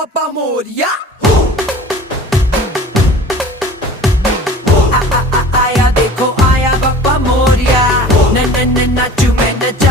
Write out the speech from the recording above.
बाबा मोरिया आया देखो आया बाबा मोरिया न नाचू मैं नचा